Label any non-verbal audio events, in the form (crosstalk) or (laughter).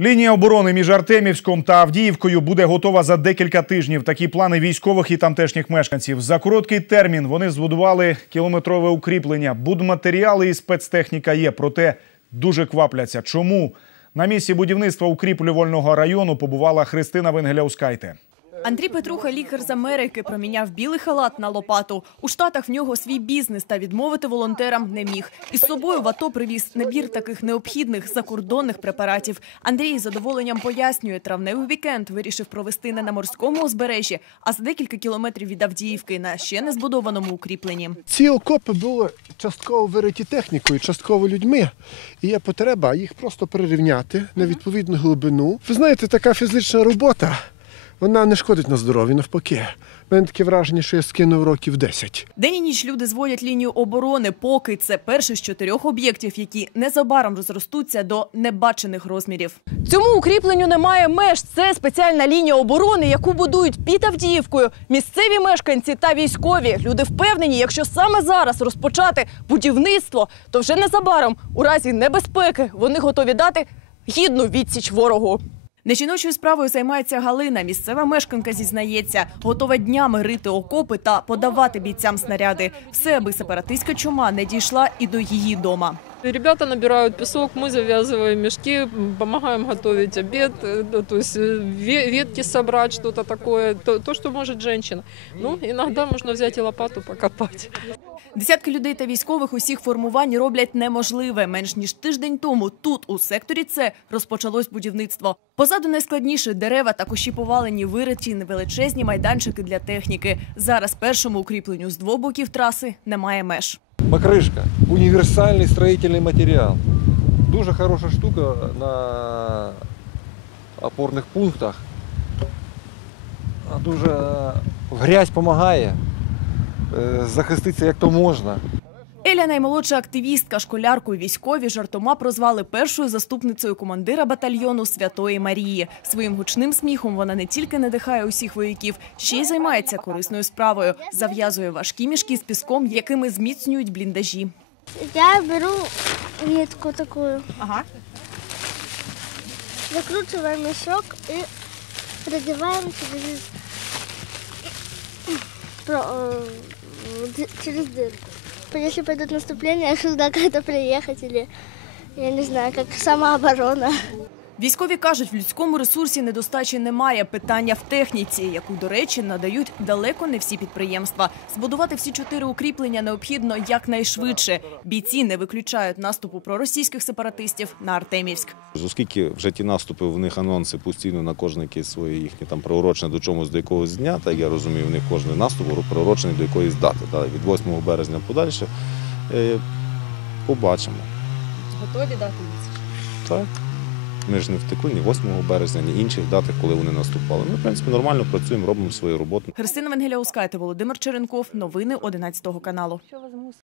Лінія оборони між Артемівськом та Авдіївкою буде готова за декілька тижнів. Такі плани військових і тамтешніх мешканців. За короткий термін вони збудували кілометрове укріплення. Будматеріали і спецтехніка є, проте дуже квапляться. Чому? На місці будівництва укріплювального району побувала Христина Венгеляускайте. Андрій Петруха, лікар з Америки, проміняв білий халат на лопату. У Штатах в нього свій бізнес та відмовити волонтерам не міг. Із собою в АТО привіз набір таких необхідних закордонних препаратів. Андрій із задоволенням пояснює, травневий вікенд вирішив провести не на морському узбережжі, а за декілька кілометрів від Авдіївки на ще не збудованому укріпленні. Ці окопи були частково вириті технікою, частково людьми. І є потреба їх просто перерівняти на відповідну глибину. Ви знаєте, така фізична робота, вона не шкодить на здоров'ю, навпаки. У мене таке враження, що я скинув років 10. День і ніч люди зводять лінію оборони, поки це перший з чотирьох об'єктів, які незабаром розростуться до небачених розмірів. Цьому укріпленню немає меж. Це спеціальна лінія оборони, яку будують під Авдіївкою. Місцеві мешканці та військові. Люди впевнені, якщо саме зараз розпочати будівництво, то вже незабаром, у разі небезпеки, вони готові дати гідну відсіч ворогу. Не жіночою справою займається Галина. Місцева мешканка зізнається, готова днями рити окопи та подавати бійцям снаряди. Все, аби сепаратистська чума не дійшла і до її дома. Ребята набирают песок, мы завязываем мешки, м, помогаем готовить обед, э, да, то есть э, ве- ветки собрать, что-то такое, то, то, что может женщина. Ну, иногда можно взять и лопату покопать. Десятки людей та військових усіх формувань роблять неможливе. Менш ніж тиждень тому тут, у секторі С, розпочалось будівництво. Позаду найскладніше дерева та кущі повалені, вириті невеличезні майданчики для техніки. Зараз першому укріпленню з двох боків траси немає меж. Покришка універсальний строїтельний матеріал. Дуже хороша штука на опорних пунктах. Дуже в грязь допомагає. Е, Захиститися як то можна. Еля наймолодша активістка, школярку і військові жартома прозвали першою заступницею командира батальйону Святої Марії. Своїм гучним сміхом вона не тільки надихає усіх вояків, ще й займається корисною справою. Зав'язує важкі мішки з піском, якими зміцнюють бліндажі. Я беру ветку такую, Ага. закручиваем мешок и продеваем через, э, через дырку. Если пойдут наступления, сюда как-то (laughs) приехать или, я не знаю, как самооборона. Військові кажуть, в людському ресурсі недостачі немає. Питання в техніці, яку, до речі, надають далеко не всі підприємства. Збудувати всі чотири укріплення необхідно якнайшвидше. Бійці не виключають наступу проросійських сепаратистів на Артемівськ. Оскільки вже ті наступи, в них анонси постійно на кожне якесь своє їхнє там приурочене до чомусь до якогось дня, так я розумію, в них кожен наступ приурочений до якоїсь дати. Так, від 8 березня подальше. Е, побачимо. Готові дати? Так. Ми ж не втекли ні 8 березня, ні інших датах, коли вони наступали. Ми, в принципі, нормально працюємо, робимо свою роботу. Христина Венгеляускайте, Володимир Черенков. Новини 11 каналу.